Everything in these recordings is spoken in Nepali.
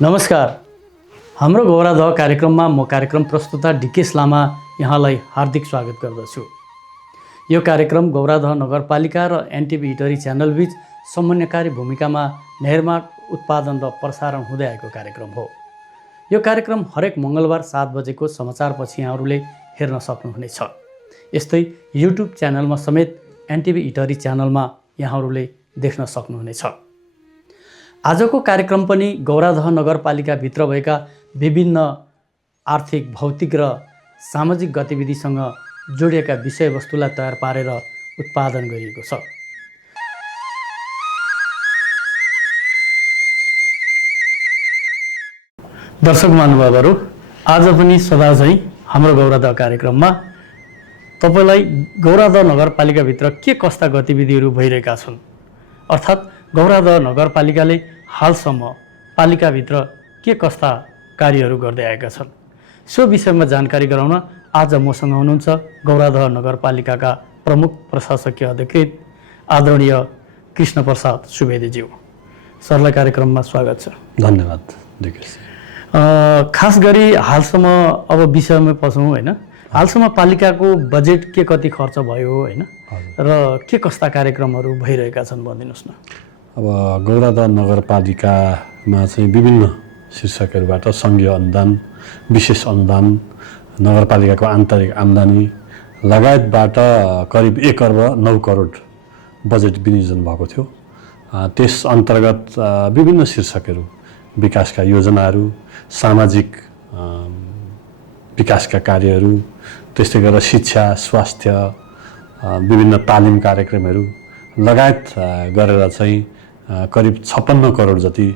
नमस्कार। हाम्रो गौरादह कार्यक्रममा म कार्यक्रम प्रस्तुता डिकेश लामा यहाँलाई हार्दिक स्वागत गर्दछु। यो कार्यक्रम गौरादह नगरपालिका र एनटिभी इटरी च्यानलबीच समन्वयकारी भूमिकामा निर्माण उत्पादन र प्रसारण हुँदै आएको कार्यक्रम हो। यो कार्यक्रम हरेक मङ्गलबार 7 बजेको समाचारपछि यहाँहरूले हेर्न सक्नुहुनेछ। यस्तै युट्युब च्यानलमा समेत एनटिभी इटरी च्यानलमा यहाँहरूले देख्न सक्नुहुनेछ। आजको कार्यक्रम पनि गौरादह नगरपालिकाभित्र भएका विभिन्न आर्थिक, भौतिक र सामाजिक गतिविधिसँग जोडिएका विषयवस्तुलाई तयार पारेर उत्पादन गरिएको छ। दर्शक महानुभावहरू, आज पनि सदा झैँ हाम्रो गौरादह कार्यक्रममा तपाईलाई गौरादह नगरपालिकाभित्र के कस्ता गतिविधिहरू भइरहेका छन्, अर्थात् गौरादह नगरपालिकाले हालसम्म पालिकाभित्र के कस्ता कार्यहरू गर्दै आएका छन्, सो विषयमा जानकारी गराउन आज मसँग हुनुहुन्छ गौरादह नगरपालिकाका प्रमुख प्रशासकीय अधिकृत आदरणीय कृष्ण प्रसाद सुवेदीज्यू। सरलाई कार्यक्रममा स्वागत छ। धन्यवाद दिकेश। खास गरी हालसम्म अब विषयमा पसौँ होइन, हालसम्म पालिकाको बजेट के कति खर्च भयो होइन र के कस्ता कार्यक्रमहरू भइरहेका छन् भनिदिनुहोस् न। अब गौरादह नगरपालिकामा चाहिँ विभिन्न शीर्षकहरूबाट सङ्घीय अनुदान, विशेष अनुदान, नगरपालिकाको आन्तरिक आम्दानी लगायतबाट करिब 1 अर्ब 9 करोड बजेट विनियोजन भएको थियो। त्यस अन्तर्गत विभिन्न शीर्षकहरू, विकासका योजनाहरू, सामाजिक विकासका कार्यहरू, त्यस्तै गरेर शिक्षा, स्वास्थ्य, विभिन्न तालिम कार्यक्रमहरू लगायत गरेर चाहिँ करिब 56 करोड जति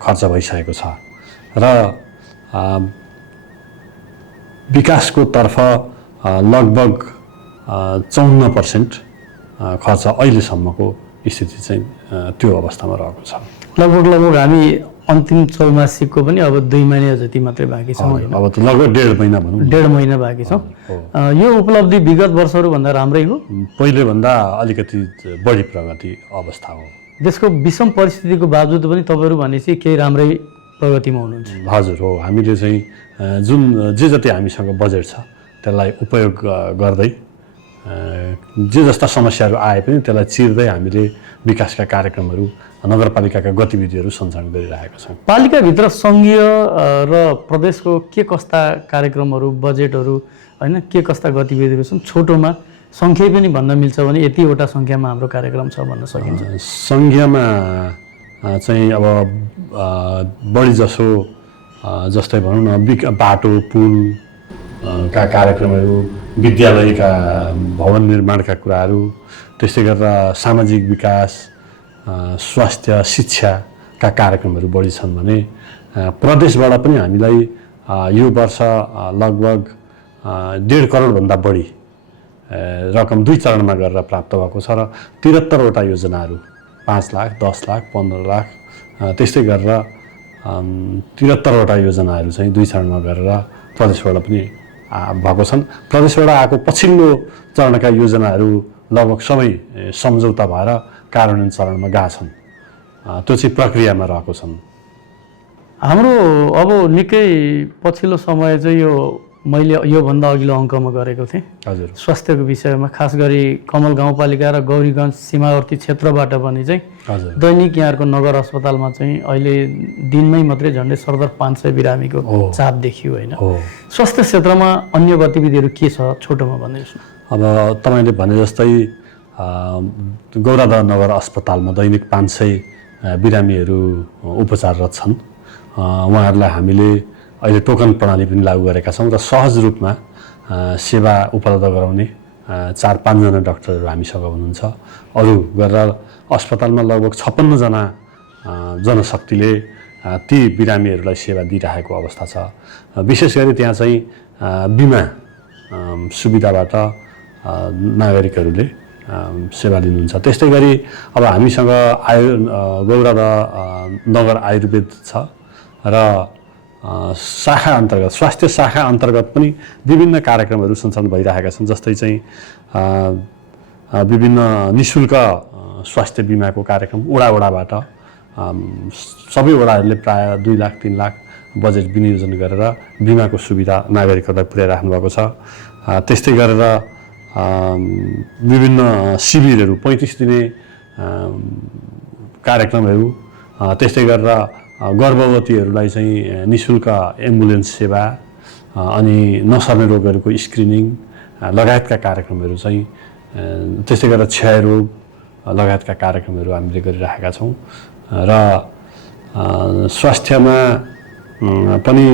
खर्च भइसकेको छ र विकासको तर्फ लगभग 54% खर्च अहिलेसम्मको स्थिति चाहिँ त्यो अवस्थामा रहेको छ। लगभग हामी अन्तिम चौमासिकको पनि अब 2 महिना जति मात्रै बाँकी छ होइन, अब त लगभग 1.5 महिना भनौँ, 1.5 महिना बाँकी छ। यो उपलब्धि विगत वर्षहरूभन्दा राम्रै हो, पहिलेभन्दा अलिकति बढी प्रगति अवस्था हो। देशको विषम परिस्थितिको बावजुद पनि तपाईँहरू भनेपछि केही राम्रै प्रगतिमा हुनुहुन्छ। हजुर हो, हामीले चाहिँ जुन जे जति हामीसँग बजेट छ त्यसलाई उपयोग गर्दै जे जस्ता समस्याहरू आए पनि त्यसलाई चिर्दै हामीले विकासका कार्यक्रमहरू, नगरपालिकाका गतिविधिहरू सञ्चालन गरिरहेका छौँ। पालिकाभित्र सङ्घीय र प्रदेशको के कस्ता कार्यक्रमहरू, बजेटहरू होइन, के कस्ता गतिविधिहरू छन्, छोटोमा सङ्ख्या पनि भन्न मिल्छ भने यतिवटा सङ्ख्यामा हाम्रो कार्यक्रम छ भन्न सकिन्छ। सङ्घीयमा चाहिँ अब बढी जसो जस्तै भनौँ न बाटो, पुल का कार्यक्रमहरू, विद्यालयका भवन निर्माणका कुराहरू, त्यस्तै गरेर सामाजिक विकास, स्वास्थ्य, शिक्षाका कार्यक्रमहरू बढी छन् भने प्रदेशबाट पनि हामीलाई यो वर्ष लगभग 1.5 करोडभन्दा बढी रकम 2 चरणमा गरेर प्राप्त भएको छ र 73वटा योजनाहरू 5 लाख, 10 लाख, 15 लाख त्यस्तै गरेर 73वटा योजनाहरू चाहिँ 2 चरणमा गरेर प्रदेशबाट पनि भएको छन्। प्रदेशबाट आएको पछिल्लो चरणका योजनाहरू लगभग सबै सम्झौता भएर कार्यान्वयन चरणमा गएका छन्, त्यो चाहिँ प्रक्रियामा रहेको छन्। हाम्रो अब निकै पछिल्लो समय चाहिँ यो मैले योभन्दा अघिल्लो अङ्कमा गरेको थिएँ। हजुर, स्वास्थ्यको विषयमा खास गरी कमल गाउँपालिका र गौरीगञ्ज सीमावर्ती क्षेत्रबाट पनि चाहिँ दैनिक यहाँहरूको नगर अस्पतालमा चाहिँ अहिले दिनमै मात्रै झन्डै सरदर 500 बिरामीको चाप देखियो होइन। स्वास्थ्य क्षेत्रमा अन्य गतिविधिहरू के छ, छोटोमा भनिदिनुहोस् न। अब तपाईँले भने जस्तै गौरादह नगर अस्पतालमा दैनिक 500 बिरामीहरू उपचाररत छन्। उहाँहरूलाई हामीले अहिले टोकन प्रणाली पनि लागू गरेका छौँ र सहज रूपमा सेवा उपलब्ध गराउने 4-5 जना डाक्टरहरू हामीसँग हुनुहुन्छ। अरू गरेर अस्पतालमा लगभग 56 जना जनशक्तिले ती बिरामीहरूलाई सेवा दिइरहेको अवस्था छ। विशेष गरी त्यहाँ चाहिँ बिमा सुविधाबाट नागरिकहरूले सेवा लिनुहुन्छ। त्यस्तै गरी अब हामीसँग गौरादह नगर आयुर्वेद छ र शाखा अन्तर्गत, स्वास्थ्य शाखा अन्तर्गत पनि विभिन्न कार्यक्रमहरू सञ्चालन भइरहेका छन्। जस्तै चाहिँ विभिन्न निःशुल्क स्वास्थ्य बिमाको कार्यक्रम वडाबाट सबै वडाहरूले प्रायः 2 लाख 3 लाख बजेट विनियोजन गरेर बिमाको सुविधा नागरिकहरूलाई पुर्याइराख्नु भएको छ। त्यस्तै गरेर विभिन्न शिविरहरू 35 दिने कार्यक्रमहरू, त्यस्तै गरेर गर्भवतीहरूलाई चाहिँ निःशुल्क एम्बुलेन्स सेवा अनि नसर्ने रोगहरूको स्क्रिनिङ लगायतका कार्यक्रमहरू चाहिँ, त्यस्तै गरेर क्षयरोग लगायतका कार्यक्रमहरू हामीले गरिरहेका छौँ। र स्वास्थ्यमा पनि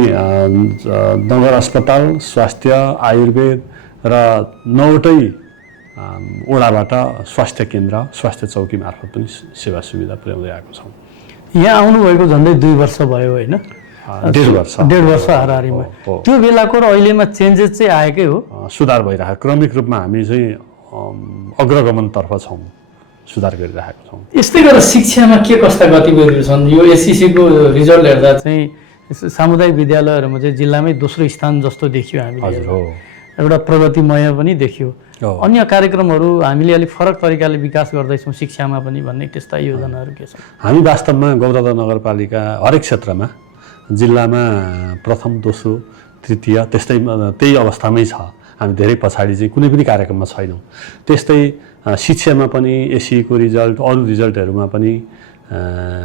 नगर अस्पताल, स्वास्थ्य, आयुर्वेद र 9वटै वडाबाट स्वास्थ्य केन्द्र, स्वास्थ्य चौकी मार्फत पनि सेवा सुविधा पुर्याउँदै आएको छौँ। यहाँ आउनुभएको झन्डै 2 वर्ष भयो होइन? 1.5 वर्ष हाराहारीमा। त्यो बेलाको र अहिलेमा चेन्जेस चाहिँ आएकै हो? सुधार भइरहेको, क्रमिक रूपमा हामी चाहिँ अग्रगमनतर्फ छौँ, सुधार गरिरहेका छौँ। यस्तै गरेर शिक्षामा के कस्ता गतिविधिहरू छन्? यो एससीसीको रिजल्ट हेर्दा चाहिँ सामुदायिक विद्यालयहरूमा चाहिँ जिल्लामै दोस्रो स्थान जस्तो देखियो हामीले। हजुर हो, एउटा प्रगतिमय पनि देखियो। अन्य कार्यक्रमहरू हामीले अलिक फरक तरिकाले विकास गर्दैछौँ शिक्षामा पनि भन्ने त्यस्ता योजनाहरू के छन्? हामी वास्तवमा गौरदह नगरपालिका हरेक क्षेत्रमा जिल्लामा प्रथम, दोस्रो, तृतीय त्यही अवस्थामै छ। हामी धेरै पछाडि चाहिँ कुनै पनि कार्यक्रममा छैनौँ। त्यस्तै शिक्षामा पनि एससीको रिजल्ट, अरू रिजल्टहरूमा पनि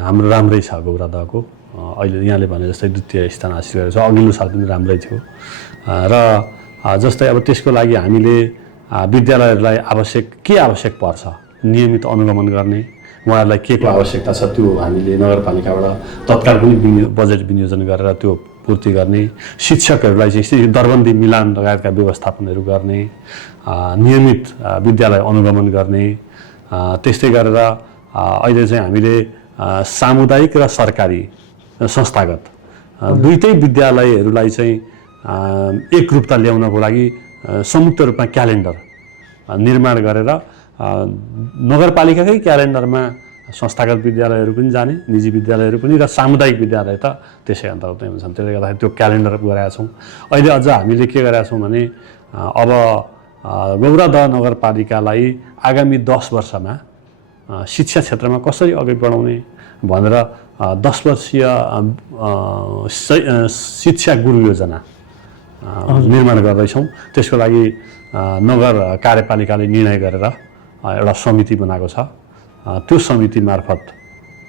हाम्रो राम्रै छ। गौरदहको अहिले यहाँले भने जस्तै 2य स्थान हासिल गरेको छ, अघिल्लो साल पनि राम्रै थियो। र जस्तै अब त्यसको लागि हामीले विद्यालयहरूलाई के आवश्यक पर्छ नियमित अनुगमन गर्ने, उहाँहरूलाई के को आवश्यकता छ त्यो हामीले नगरपालिकाबाट तत्काल पनि बजेट विनियोजन गरेर त्यो पूर्ति गर्ने, शिक्षकहरूलाई चाहिँ दरबन्दी मिलान लगायतका व्यवस्थापनहरू गर्ने, नियमित विद्यालय अनुगमन गर्ने। त्यस्तै गरेर अहिले चाहिँ हामीले सामुदायिक र सरकारी संस्थागत दुईटै विद्यालयहरूलाई चाहिँ एकरूपता ल्याउनको लागि संयुक्त रूपमा क्यालेन्डर निर्माण गरेर नगरपालिकाकै क्यालेन्डरमा संस्थागत विद्यालयहरू पनि जाने, निजी विद्यालयहरू पनि, र सामुदायिक विद्यालय त त्यसै अन्तर्गतै हुन्छन्। त्यसले गर्दाखेरि त्यो क्यालेन्डर गराएका छौँ। अहिले अझ हामीले के गरेका छौँ भने अब गौरदह नगरपालिकालाई आगामी 10 वर्षमा शिक्षा क्षेत्रमा कसरी अघि बढाउने भनेर 10 वर्षीय शिक्षा गुरु योजना निर्माण गर्दैछौँ। त्यसको लागि नगर कार्यपालिकाले निर्णय गरेर एउटा समिति बनाएको छ। त्यो समिति मार्फत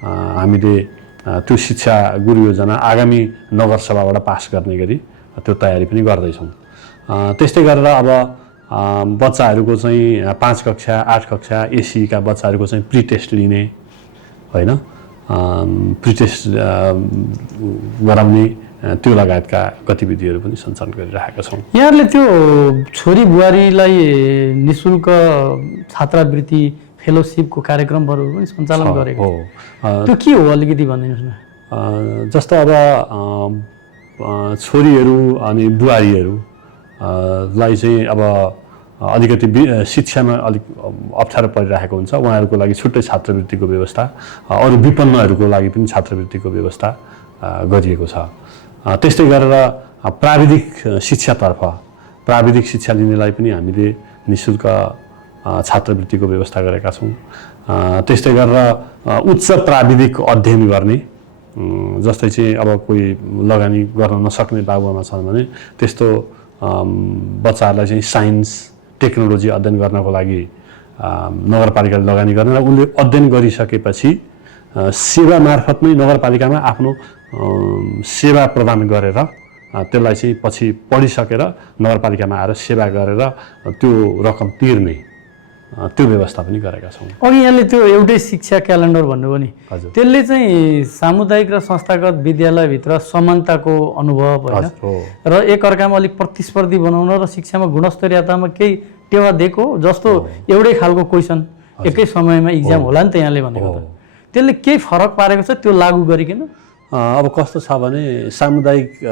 हामीले त्यो शिक्षा गुरु योजना आगामी नगरसभाबाट पास गर्ने गरी त्यो तयारी पनि गर्दैछौँ। त्यस्तै गरेर अब बच्चाहरूको चाहिँ 5 कक्षा 8 कक्षा एसीका बच्चाहरूको चाहिँ प्री टेस्ट लिने होइन, प्री टेस्ट गराउने, त्यो लगायतका गतिविधिहरू पनि सञ्चालन गरिरहेका छौँ। यहाँहरूले त्यो छोरी बुहारीलाई निःशुल्क छात्रवृत्ति फेलोसिपको कार्यक्रमहरू पनि सञ्चालन गरेको हो। त्यो के हो अलिकति भनिदिनुहोस् न। जस्तो अब छोरीहरू अनि बुहारीहरूलाई चाहिँ अब अलिकति शिक्षामा अलिक अप्ठ्यारो परिरहेको हुन्छ, उहाँहरूको लागि छुट्टै छात्रवृत्तिको व्यवस्था, अरू विपन्नहरूको लागि पनि छात्रवृत्तिको व्यवस्था गरिएको छ। त्यस्तै गरेर प्राविधिक शिक्षातर्फ प्राविधिक शिक्षा लिनेलाई पनि हामीले निःशुल्क छात्रवृत्तिको व्यवस्था गरेका छौँ। त्यस्तै गरेर उच्च प्राविधिक अध्ययन गर्ने, जस्तै चाहिँ अब कोही लगानी गर्न नसक्ने बाबुआमा छन् भने त्यस्तो बच्चाहरूलाई चाहिँ साइन्स टेक्नोलोजी अध्ययन गर्नको लागि नगरपालिकाले लगानी गर्ने र उनले अध्ययन गरिसकेपछि सेवा मार्फत नै नगरपालिकामा आफ्नो सेवा प्रदान गरेर त्यसलाई चाहिँ पछि पढिसकेर नगरपालिकामा आएर सेवा गरेर त्यो रकम तिर्ने त्यो व्यवस्था पनि गरेका छौँ। अघि यहाँले त्यो एउटै शिक्षा क्यालेन्डर भन्नुभयो नि, त्यसले चाहिँ सामुदायिक र संस्थागत विद्यालयभित्र समानताको अनुभव होइन र एकअर्कामा अलिक प्रतिस्पर्धी बनाउन र शिक्षामा गुणस्तरीयतामा केही टेवा दिएको जस्तो एउटै खालको क्वेसन एकै समयमा इक्जाम होला नि त यहाँले भनेको त, त्यसले केही फरक पारेको छ त्यो लागू गरिकन? अब कस्तो छ भने सामुदायिक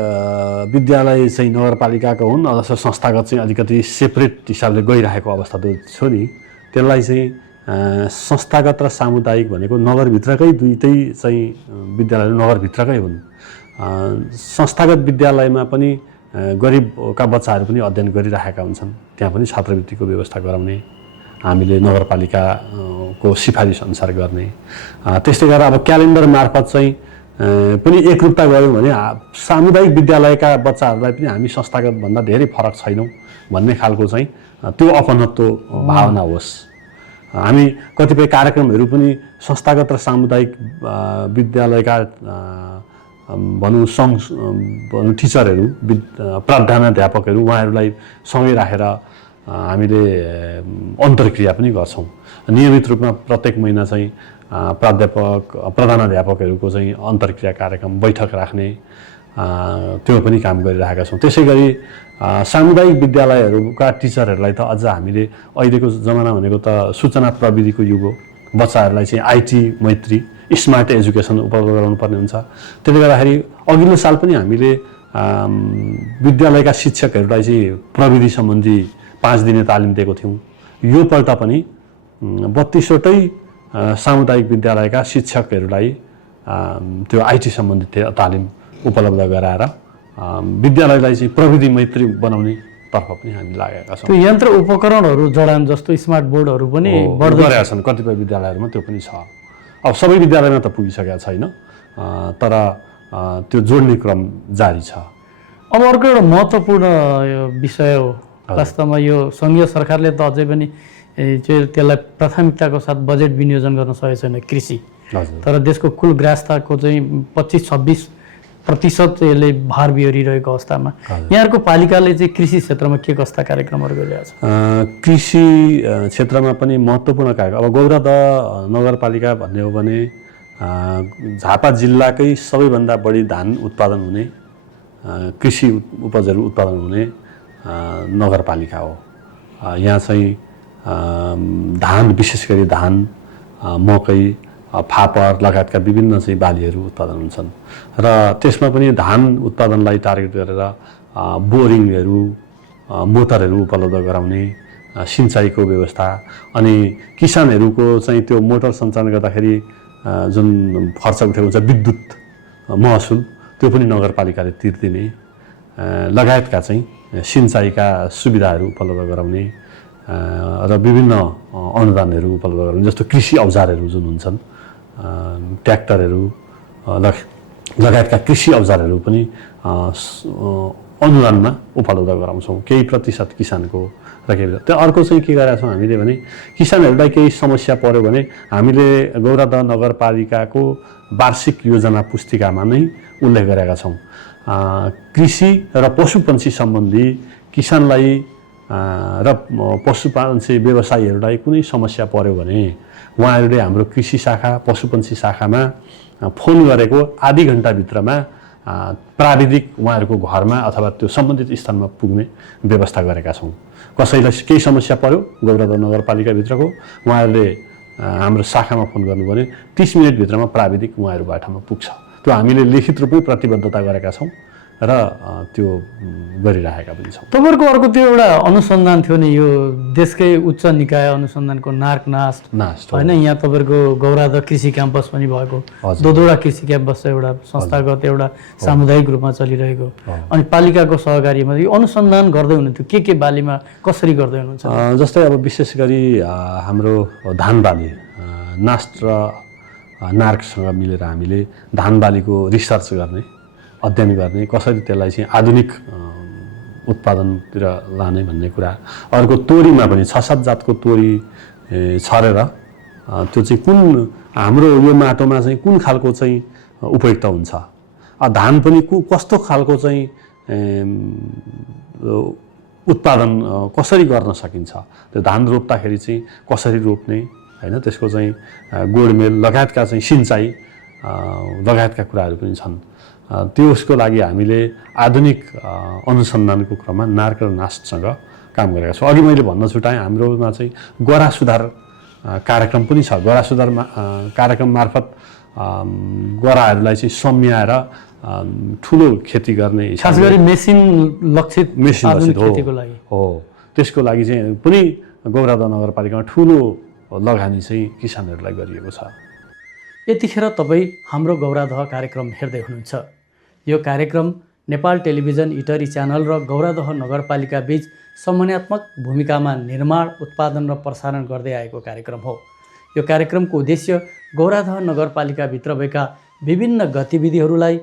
विद्यालय चाहिँ नगरपालिकाको हुन् अथवा संस्थागत चाहिँ अलिकति सेपरेट हिसाबले गइरहेको अवस्था त छ नि। त्यसलाई चाहिँ संस्थागत र सामुदायिक भनेको नगरभित्रकै दुईटै चाहिँ विद्यालयहरू नगरभित्रकै हुन्। संस्थागत विद्यालयमा पनि गरिबका बच्चाहरू पनि अध्ययन गरिरहेका हुन्छन्, त्यहाँ पनि छात्रवृत्तिको व्यवस्था गराउने हामीले नगरपालिकाको सिफारिस अनुसार गर्ने। त्यस्तै गरेर अब क्यालेन्डर मार्फत चाहिँ पनि एकरूपता गऱ्यौँ भने सामुदायिक विद्यालयका बच्चाहरूलाई पनि हामी संस्थागतभन्दा धेरै फरक छैनौँ भन्ने खालको चाहिँ त्यो अपनत्व भावना होस्। हामी कतिपय कार्यक्रमहरू पनि संस्थागत र सामुदायिक विद्यालयका भनौँ टिचरहरू प्राध्यापकहरू उहाँहरूलाई सँगै राखेर हामीले अन्तर्क्रिया पनि गर्छौँ। नियमित रूपमा प्रत्येक महिना चाहिँ प्रधानाध्यापकहरूको चाहिँ अन्तर्क्रिया कार्यक्रम बैठक राख्ने त्यो पनि काम गरिरहेका छौँ। त्यसै गरी सामुदायिक विद्यालयहरूका टिचरहरूलाई त अझ हामीले अहिलेको जमाना भनेको त सूचना प्रविधिको युग हो। बच्चाहरूलाई चाहिँ आइटी मैत्री स्मार्ट एजुकेसन उपलब्ध गराउनुपर्ने हुन्छ। त्यसले गर्दाखेरि अघिल्लो साल पनि हामीले विद्यालयका शिक्षकहरूलाई चाहिँ प्रविधि सम्बन्धी 5 दिने तालिम दिएको थियौँ। यो पल्ट पनि 32वटै सामुदायिक विद्यालयका शिक्षकहरूलाई त्यो आइटी सम्बन्धी तालिम उपलब्ध गराएर विद्यालयलाई चाहिँ प्रविधि मैत्री बनाउने तर्फ पनि हामी लागेका छौँ। त्यो यन्त्र उपकरणहरू जडान जस्तो स्मार्ट बोर्डहरू पनि बढ्दै छन्। कतिपय विद्यालयहरूमा त्यो पनि छ। अब सबै विद्यालयमा त पुगिसकेका छैन, तर त्यो जोड्ने क्रम जारी छ। अब अर्को एउटा महत्त्वपूर्ण विषय हो वास्तवमा, यो सङ्घीय सरकारले त अझै पनि त्यसलाई प्राथमिकताको साथ बजेट विनियोजन गर्न सकेको छैन कृषि। तर देशको कुल ग्रासताको चाहिँ 25-26% यसले भार बिहोरिरहेको अवस्थामा यहाँहरूको पालिकाले चाहिँ कृषि क्षेत्रमा के कस्ता कार्यक्रमहरू गरिरहेको छ? कृषि क्षेत्रमा पनि महत्त्वपूर्ण कार्यक्रम। अब गौरादह नगरपालिका भन्ने हो भने झापा जिल्लाकै सबैभन्दा बढी धान उत्पादन हुने, कृषि उपजहरू उत्पादन हुने नगरपालिका हो। यहाँ चाहिँ धान, विशेष गरी धान, मकै, फापर लगायतका विभिन्न चाहिँ बालीहरू उत्पादन हुन्छन् र त्यसमा पनि धान उत्पादनलाई टार्गेट गरेर बोरिङहरू, मोटरहरू उपलब्ध गराउने, सिँचाइको व्यवस्था, अनि किसानहरूको चाहिँ त्यो मोटर सञ्चालन गर्दाखेरि जुन खर्च उठेको हुन्छ विद्युत महसुल, त्यो पनि नगरपालिकाले तिर्दिने लगायतका चाहिँ सिँचाइका सुविधाहरू उपलब्ध गराउने र विभिन्न अनुदानहरू उपलब्ध गराउने, जस्तो कृषि औजारहरू जुन हुन्छन्, ट्र्याक्टरहरू लगायतका कृषि औजारहरू पनि अनुदानमा उपलब्ध गराउँछौँ, केही प्रतिशत किसानको र केही। त्यो अर्को चाहिँ के गरेका छौँ हामीले भने किसानहरूलाई केही समस्या पर्यो भने हामीले गौरादह नगरपालिकाको वार्षिक योजना पुस्तिकामा नै उल्लेख गरेका छौँ। कृषि र पशुपन्छी सम्बन्धी किसानलाई र पशुपन्छी व्यवसायीहरूलाई कुनै समस्या पर्यो भने उहाँहरूले हाम्रो कृषि शाखा, पशुपन्छी शाखामा फोन गरेको आधी घन्टाभित्रमा प्राविधिक उहाँहरूको घरमा अथवा त्यो सम्बन्धित स्थानमा पुग्ने व्यवस्था गरेका छौँ। कसैलाई केही समस्या पर्यो गौरादह नगरपालिकाभित्रको, उहाँहरूले हाम्रो शाखामा फोन गर्नुभयो भने 30 मिनटभित्रमा प्राविधिक उहाँहरूको बाटामा पुग्छ। त्यो हामीले लिखित रूपमै प्रतिबद्धता गरेका छौँ र त्यो गरिरहेका पनि छौँ। तपाईँहरूको अर्को त्यो एउटा अनुसन्धान थियो नि, यो देशकै उच्च निकाय अनुसन्धानको नास्ट होइन, यहाँ तपाईँहरूको गौरादह कृषि क्याम्पस पनि भएको, 2 कृषि क्याम्पस छ, एउटा संस्थागत एउटा सामुदायिक रूपमा चलिरहेको, अनि पालिकाको सहकार्यमा यो अनुसन्धान गर्दै हुनुहुन्थ्यो। के बालीमा कसरी गर्दै हुनुहुन्छ? जस्तै अब विशेष गरी हाम्रो धान बाली नास्ट र नार्कसँग मिलेर हामीले धान बालीको रिसर्च गर्ने, अध्ययन गर्ने, कसरी त्यसलाई चाहिँ आधुनिक उत्पादनतिर लाने भन्ने कुरा। अर्को तोरीमा पनि 6-7 जातको तोरी छरेर त्यो चाहिँ कुन हाम्रो यो माटोमा चाहिँ कुन खालको चाहिँ उपयुक्त हुन्छ, धान पनि कस्तो खालको चाहिँ उत्पादन कसरी गर्न सकिन्छ, त्यो धान रोप्दाखेरि चाहिँ कसरी रोप्ने होइन, त्यसको चाहिँ गोडमेल लगायतका चाहिँ सिँचाइ लगायतका कुराहरू पनि छन्। त्यसको लागि हामीले आधुनिक अनुसन्धानको क्रममा नार्क र नास्टसँग काम गरेका छौँ। अघि मैले भन्न छुटाएँ हाम्रोमा चाहिँ गरा सुधार कार्यक्रम पनि छ। गरा सुधार कार्यक्रम मार्फत गराहरूलाई चाहिँ सम्याएर ठुलो खेती गर्ने, खास गरी मेसिन लक्षित हो, त्यसको लागि चाहिँ पनि गौरादह नगरपालिकामा ठुलो लगानी चाहिँ किसानहरूलाई गरिएको छ। यतिखेर तपाईँ हाम्रो गौरादह कार्यक्रम हेर्दै हुनुहुन्छ। यो कार्यक्रम नेपाल टेलिभिजन इटरी च्यानल र गौरादह नगरपालिका बीच समन्वयात्मक भूमिकामा निर्माण, उत्पादन र प्रसारण गर्दै आएको कार्यक्रम हो। यो कार्यक्रमको उद्देश्य गौरादह नगरपालिकाभित्र भएका विभिन्न गतिविधिहरूलाई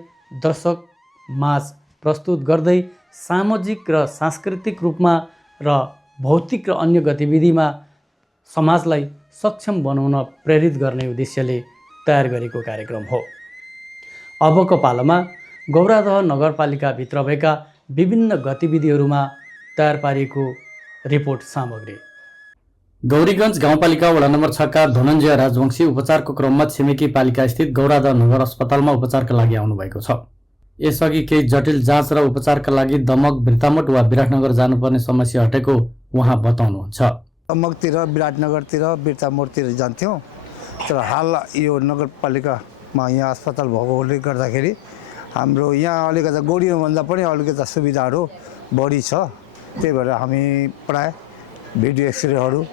दर्शक माझ प्रस्तुत गर्दै सामाजिक र सांस्कृतिक रूपमा र भौतिक र अन्य गतिविधिमा समाजलाई सक्षम बनाउन प्रेरित गर्ने उद्देश्यले तयार गरेको कार्यक्रम हो। अबको पालोमा गौरादह नगरपालिकाभित्र भएका विभिन्न गतिविधिहरूमा तयार पारिएको रिपोर्ट सामग्री। गौरीगञ्ज गाउँपालिका वडा नम्बर 6 का धनञ्जय राजवंशी उपचारको क्रममा छिमेकी पालिका स्थित गौरादह नगर अस्पतालमा उपचारका लागि आउनुभएको छ। यसअघि केही जटिल जाँच र उपचारका लागि दमक, बिर्तामोट वा विराटनगर जानुपर्ने समस्या हटेको उहाँ बताउनुहुन्छ। दमकतिर, विराटनगरतिर, बिर्तामोडतिर जान्थ्यौँ, तर हाल यो नगरपालिकामा यहाँ अस्पताल भएकोले गर्दाखेरि हाम्रो यहाँ अलिकति गौरीभन्दा पनि अलिकति सुविधाहरू बढी छ। त्यही भएर हामी प्राय भिडियो एक्सरेहरू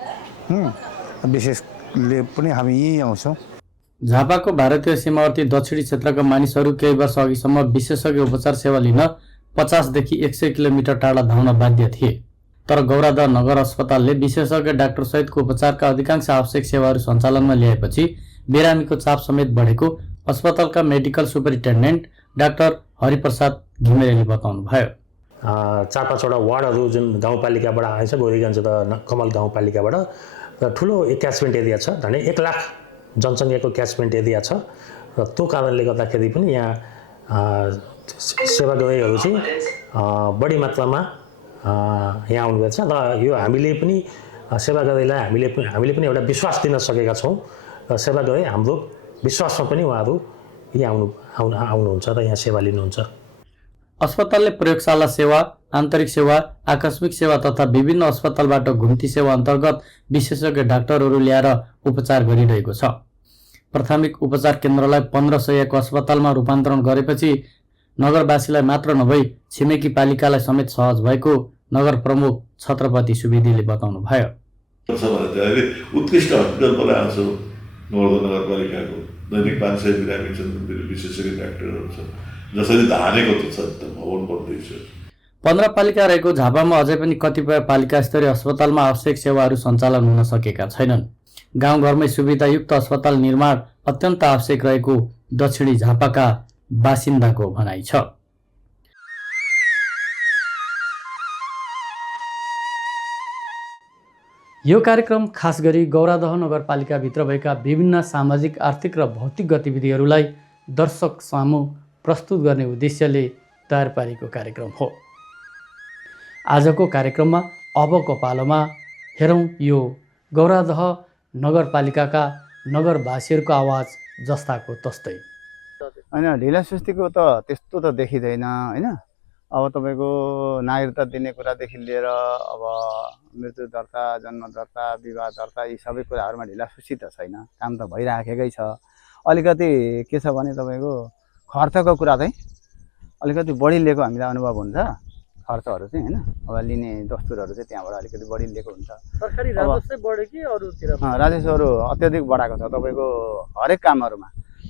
विशेषले पनि हामी यहीँ आउँछौँ। झापाको भारतीय सीमावर्ती दक्षिणी क्षेत्रका मानिसहरू केही वर्ष अघिसम्म विशेषज्ञ उपचार सेवा लिन 50 देखि 100 किलोमिटर टाढा धाउन बाध्य थिए। तर गौरादह नगर अस्पतालले विशेषज्ञ डाक्टर सहितको उपचारका अधिकांश आवश्यक सेवाहरू सञ्चालनमा ल्याएपछि बिरामीको चाप समेत बढेको अस्पतालका मेडिकल सुपरिन्टेन्डेन्ट डाक्टर हरिप्रसाद घिमिरेले बताउनुभयो। 4-5वटा वार्डहरू जुन गाउँपालिकाबाट आएछ, गौरीगञ्ज र कमल गाउँपालिकाबाट ठुलो क्याचमेन्ट एरिया छ, झन्डै 1 लाख जनसङ्ख्याको क्याचमेन्ट एरिया छ र त्यो कारणले गर्दाखेरि पनि यहाँ सेवाग्राहीहरू चाहिँ बढी मात्रामा यहाँ आउनुभएको छ र यो हामीले पनि सेवाग्राहीलाई हामीले पनि एउटा विश्वास दिन सकेका छौँ र सेवाग्राही हाम्रो विश्वासमा पनि उहाँहरू यहाँ आउनुहुन्छ र यहाँ सेवा लिनुहुन्छ। अस्पतालले प्रयोगशाला सेवा, आन्तरिक सेवा, आकस्मिक सेवा तथा विभिन्न अस्पतालबाट घुम्ती सेवा अन्तर्गत विशेषज्ञ डाक्टरहरू ल्याएर उपचार गरिरहेको छ। प्राथमिक उपचार केन्द्रलाई 1500 अस्पतालमा रूपान्तरण गरेपछि नगरवासीलाई मात्र नभई छिमेकी पालिकालाई समेत सहज भएको नगर प्रमुख छत्रपति सुवेदीले बताउनुभयो। उत्कृष्ट हस्पिटल बनाएको छ गौरादह नगरपालिकाको, दैनिक 500 बिरामी छन्, विशेषज्ञ डाक्टरहरू छन्, जसरी धानेको छ एकदम भवन बन्दैछ। 15 पालिका रहेको झापामा अझै पनि कतिपय पालिका स्तरीय अस्पतालमा आवश्यक सेवाहरू सञ्चालन हुन सकेका छैनन्। गाउँघरमै सुविधायुक्त अस्पताल निर्माण अत्यन्त आवश्यक रहेको दक्षिणी झापाका बासिन्दाको भनाइ छ। यो कार्यक्रम खास गरी गौरादह नगरपालिकाभित्र भएका विभिन्न सामाजिक, आर्थिक र भौतिक गतिविधिहरूलाई दर्शक सामु प्रस्तुत गर्ने उद्देश्यले तयार पारेको कार्यक्रम हो। आजको कार्यक्रममा अबको पालोमा हेरौँ यो गौरादह नगरपालिकाका नगरवासीहरूको आवाज जस्ताको तस्तै। होइन, ढिला सुस्तीको त त्यस्तो त देखिँदैन होइन। अब तपाईँको नागरिकता दिने कुरादेखि लिएर अब मृत्यु दर्ता, जन्म दर्ता, विवाह दर्ता, यी सबै कुराहरूमा ढिला सुस्ती त छैन, काम त भइराखेकै छ। अलिकति के छ भने तपाईँको खर्चको कुरा चाहिँ अलिकति बढी लिएको हामीलाई अनुभव हुन्छ। खर्चहरू चाहिँ होइन, अब लिने दस्तुरहरू चाहिँ त्यहाँबाट अलिकति बढी लिएको हुन्छ। सरकारी राजस्व बढ्यो कि अरूतिर? राजस्वहरू अत्याधिक बढाएको छ तपाईँको हरेक कामहरूमा।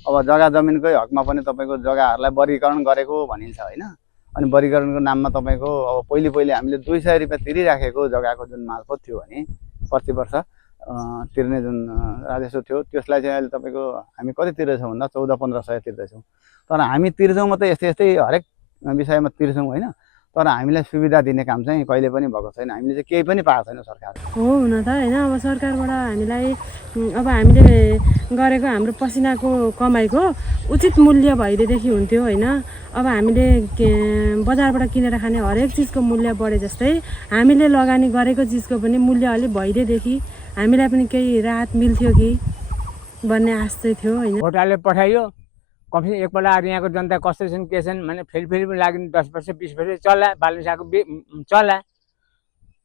अब जग्गा जमिनकै हकमा पनि तपाईँको जग्गाहरूलाई वर्गीकरण गरेको भनिन्छ होइन। अनि वर्गीकरणको नाममा तपाईँको अब पहिले हामीले 200 रुपियाँ तिरिराखेको जग्गाको जुन मार्फत थियो भने प्रति वर्ष तिर्ने जुन राजस्व थियो, त्यसलाई चाहिँ अहिले तपाईँको हामी कति तिर्दैछौँ भन्दा 14-1500 तिर्दैछौँ। तर हामी तिर्छौँ मात्रै, यस्तै हरेक विषयमा तिर्छौँ होइन। तर हामीलाई सुविधा दिने काम चाहिँ कहिले पनि भएको छैन। हामीले चाहिँ केही पनि पाएको छैन सरकार हो हुन त होइन। अब सरकारबाट हामीलाई अब हामीले गरेको हाम्रो पसिनाको कमाइको उचित मूल्य भइदिएदेखि हुन्थ्यो होइन। अब हामीले बजारबाट किनेर खाने हरेक चिजको मूल्य बढे जस्तै हामीले लगानी गरेको चिजको पनि मूल्य अलिक भइदिएदेखि हामीलाई पनि केही राहत मिल्थ्यो कि भन्ने आश चाहिँ थियो होइन। भोटाले पठाइयो, कमसे एकपल्ट आएर यहाँको जनता कस्तो छन् के छन् भने फेरि पनि लाग्यो 10 वर्ष 20 वर्ष चल्ला, बालुसाको चल्ला।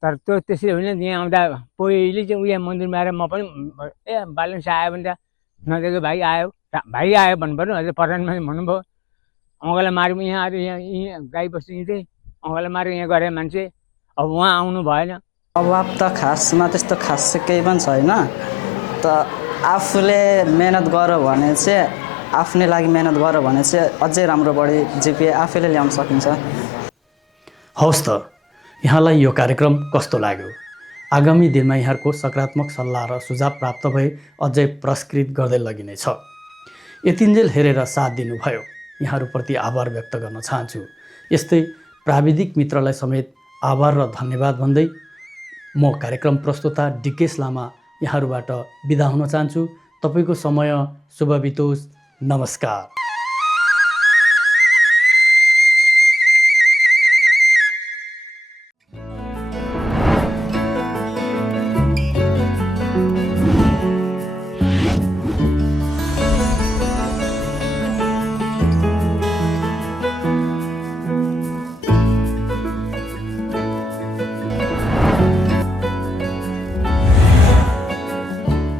तर त्यो त्यसरी होइन। यहाँ आउँदा पहिले चाहिँ उयो मन्दिरमा आएर म पनि बालुसा आयो भने त नदेको भाइ आयो भन्नु पऱ्यो। अझै प्रधानमा भन्नुभयो अङ्गलाई मार्यो, यहाँ आएर यहाँ गाई बस्ती चाहिँ अङ्गलाई मार्यो यहाँ गरे मान्छे। अब उहाँ आउनु भएन। अभाव त खासमा त्यस्तो खास केही पनि छैन। त आफूले मेहनत गर्यो भने चाहिँ आफ्नै लागि मेहनत गर भने चाहिँ अझै राम्रो बढी जिपिए आफैले ल्याउन सकिन्छ। हवस् त, यहाँलाई यो कार्यक्रम कस्तो लाग्यो? आगामी दिनमा यहाँहरूको सकारात्मक सल्लाह र सुझाव प्राप्त भए अझै पुरस्कृत गर्दै लगिनेछ। यतिन्जेल हेरेर साथ दिनुभयो, यहाँहरूप्रति आभार व्यक्त गर्न चाहन्छु। यस्तै प्राविधिक मित्रलाई समेत आभार र धन्यवाद भन्दै म कार्यक्रम प्रस्तुता डिकेश लामा यहाँहरूबाट बिदा हुन चाहन्छु। तपाईँको समय शुभ बितोस्। नमस्कार।